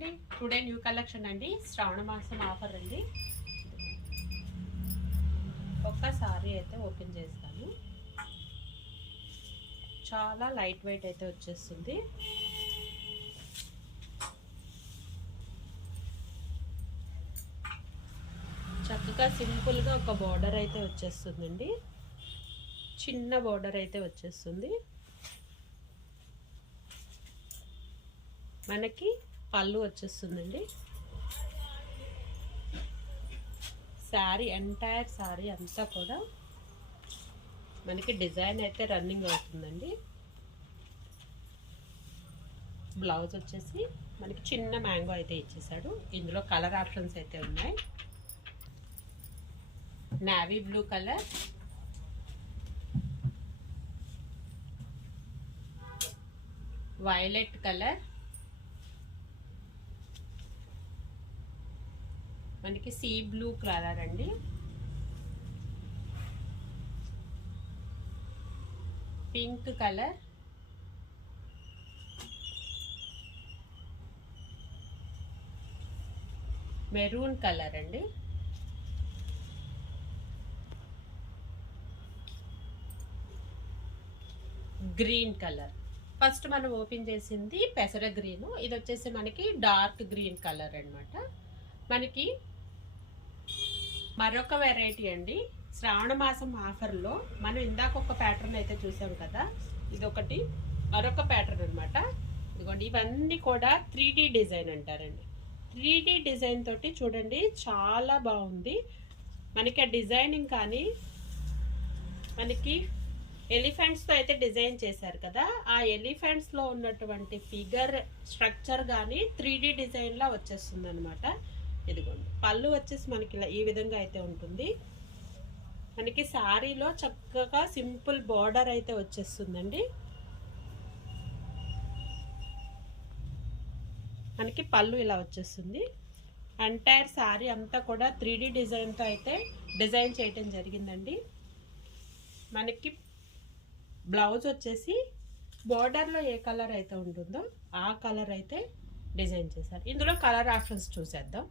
అండి, today new collection అండి. శ్రావణ మాసం ఆఫర్ అండి. ఒక్కసారి అయితే ఓపెన్ చేస్తాను. చాలా లైట్ వెయిట్ అయితే వచ్చేస్తుంది. చక్కగా సింపుల్గా ఒక బార్డర్ అయితే వచ్చేస్తుందండి. చిన్న బార్డర్ అయితే వచ్చేస్తుంది. మనకి పళ్ళు వచ్చేస్తుందండి. శారీ ఎంటైర్ శారీ అంతా కూడా మనకి డిజైన్ అయితే రన్నింగ్ అవుతుందండి. బ్లౌజ్ వచ్చేసి మనకి చిన్న మ్యాంగో అయితే ఇచ్చేసాడు. ఇందులో కలర్ ఆప్షన్స్ అయితే ఉన్నాయి. Navy blue colour, violet colour, మనకి సీ బ్లూ కలర్ అండి, పింక్ కలర్, మెరూన్ కలర్ అండి, గ్రీన్ కలర్. ఫస్ట్ మనం ఓపెన్ చేసింది పెసర గ్రీన్. ఇది వచ్చేసి మనకి డార్క్ గ్రీన్ కలర్ అన్నమాట. మనకి మరొక వెరైటీ అండి. శ్రావణ మాసం ఆఫర్లో మనం ఇందాక ఒక ప్యాటర్న్ అయితే చూసాం కదా, ఇదొకటి మరొక ప్యాటర్న్ అనమాట. ఇదిగోండి, ఇవన్నీ కూడా 3D డిజైన్ అంటారండి. 3D డిజైన్ తోటి చూడండి, చాలా బాగుంది. మనకి ఆ డిజైనింగ్ కానీ మనకి ఎలిఫెంట్స్తో అయితే డిజైన్ చేశారు కదా, ఆ ఎలిఫెంట్స్లో ఉన్నటువంటి ఫిగర్ స్ట్రక్చర్ కానీ 3D డిజైన్లా వచ్చేస్తుంది అనమాట. ఇదిగోండి, పళ్ళు వచ్చేసి మనకి ఇలా ఈ విధంగా అయితే ఉంటుంది. మనకి శారీలో చక్కగా సింపుల్ బార్డర్ అయితే వచ్చేస్తుందండి. మనకి పళ్ళు ఇలా వచ్చేస్తుంది. ఎంటైర్ శారీ అంతా కూడా 3D డిజైన్తో అయితే డిజైన్ చేయటం జరిగిందండి. మనకి బ్లౌజ్ వచ్చేసి బార్డర్లో ఏ కలర్ అయితే ఉంటుందో ఆ కలర్ అయితే డిజైన్ చేశారు. ఇందులో కలర్ ఆప్షన్స్ చూసేద్దాం.